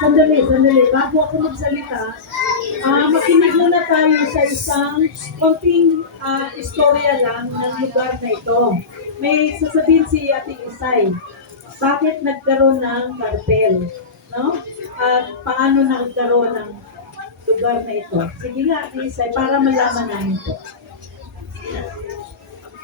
Sandali. Bago ako magsalita, makinig muna tayo sa isang konting istorya lang ng lugar na ito. May sasabihin si Ating Isay, bakit nagkaroon ng kartel? No? At paano nagkaroon ng lugar na ito? Sige nga, Ating Isay, para malaman namin ito.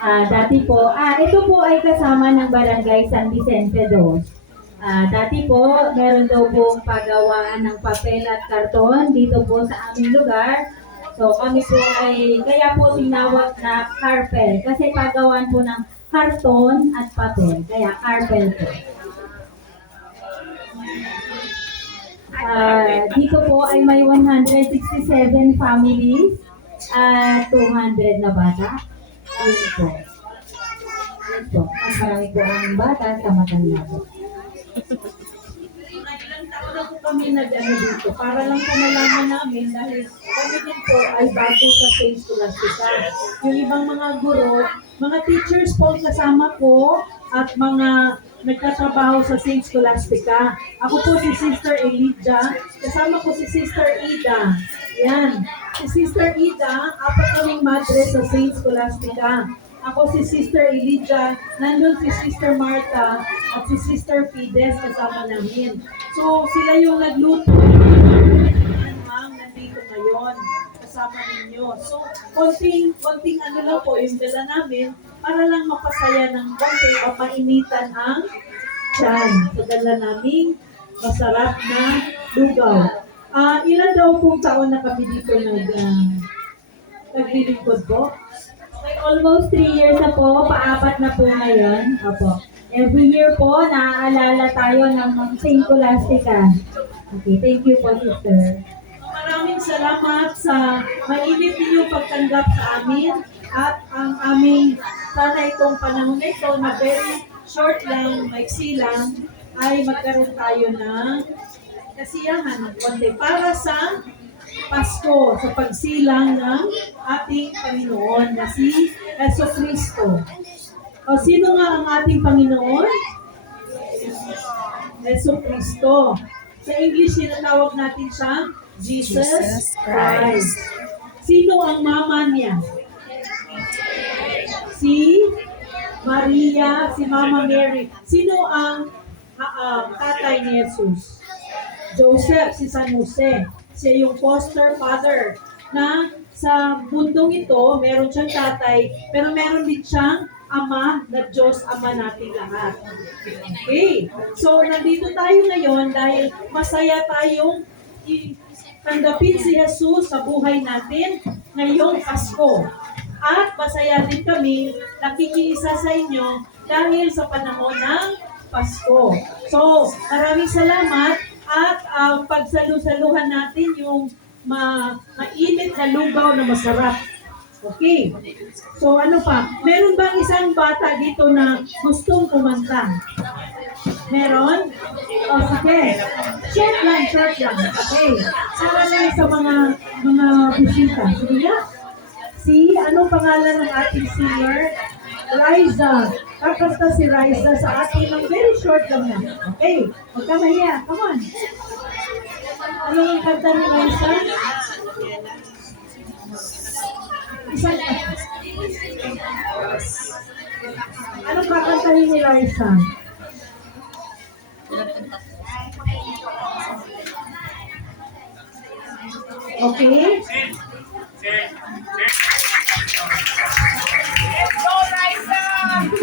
Dati po, ito po ay kasama ng Barangay San Vicente 2. Dati po, meron daw pong paggawaan ng papel at karton dito po sa aming lugar. So kami po ay, kaya po tinawag na carpel. Kasi paggawaan po ng karton at papel. Kaya carpel po. Dito po ay may 167 families at 200 na bata. Yun po. Mas marami po ang bata sa matanda po. Ilang taon na po kami nag-ano dito para lang po malaman namin dahil kami din po ay bago sa St. Scholastica. Yung ibang mga guro, mga teachers po kasama ko at mga nagtatrabaho sa St. Scholastica. Ako po si Sister Elijah, kasama ko si Sister Ida. Yan. Si Sister Ida, apat kaming madre sa St. Scholastica. Ako si Sister Elijah, nandun si Sister Martha at si Sister Fides kasama namin. So sila yung nagluto ang nandito ngayon kasama ninyo. So konting ano lang po yung dala namin para lang mapasaya ng konti o painitan ang tiyan. So dala namin masarap na lugaw. Ilan daw pong taon na kami dito naglilingkod po? May almost 3 years na po, paapat na po ngayon. Opo. Every year po, naaalala tayo ng St. Scholastica. Okay, thank you po, sister. Maraming salamat sa mainit ninyong pagtanggap sa amin at ang aming sana itong panahon na ito na very short lang, maiksi lang, ay magkaroon tayo ng kasiyahan ng konti para sa Pasko, sa pagsilang ng ating Panginoon na si Jesucristo. O sino nga ang ating Panginoon? Jesucristo. Sa English, sinatawag natin siyang Jesus Christ. Sino ang mama niya? Si Maria, si Mama Mary. Sino ang tatay ni Jesus? Joseph, si San Jose. Siya yung foster father na sa mundong ito, meron siyang tatay, pero meron din siyang ama na Diyos, ama natin lahat. Okay. So, nandito tayo ngayon dahil masaya tayong tanggapin si Jesus sa buhay natin ngayong Pasko. At masaya din kami nakikiisa sa inyo dahil sa panahon ng Pasko. So, maraming salamat. At pagsalusaluhan natin yung mainit na lugaw na masarap. Okay. So ano pa? Meron bang isang bata dito na gustong kumanta? Meron? O sige. Short lang. Okay. Para lang sa mga bisita. Sige nga. Anong pangalan ng ating singer? Liza. Kakasta si Liza sa ating ng very short lang na. Okay. Huwag ka mahiya. Come on. Ano yung kanta ni Liza? Isang kanta. Anong kakantahin ni Liza? Okay.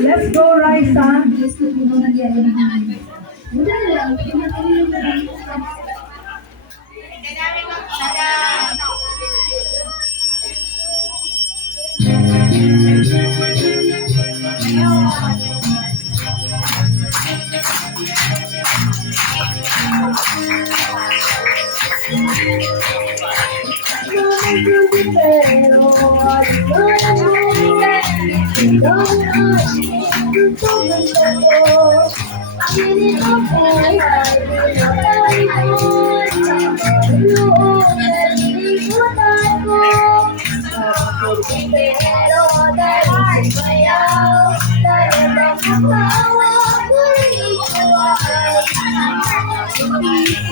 Let's go, Raisa.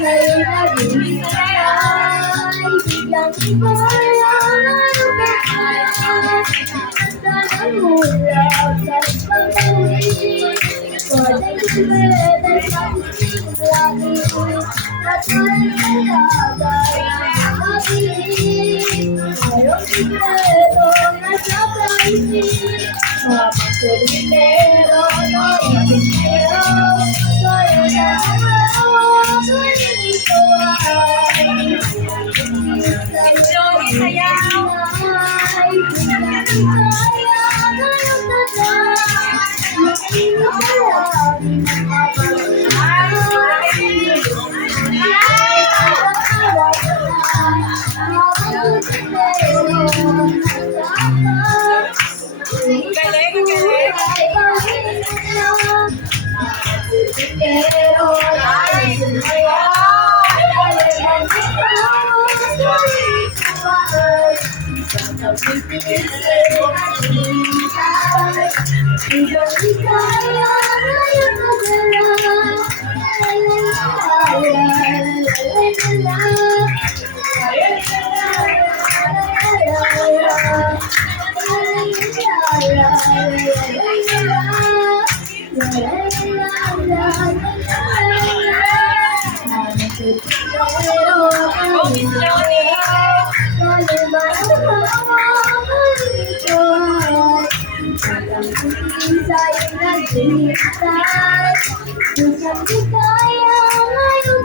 sa'yo naghihintay. Biglang ikaw lang ang nakakaya. Sana mulap sa pag-uwi. Pwede pwede sa piling lagi. At walang talagay ang mabilis. Mayroong sikreto na sa paisip. Mapagsulitero, no isipero. Sa'yo na ang ito ay. Sa'yo sayaw. Ay, biglang kaya ngayong tatay. Mag-ingat ka lang, Busang di kaya ngayong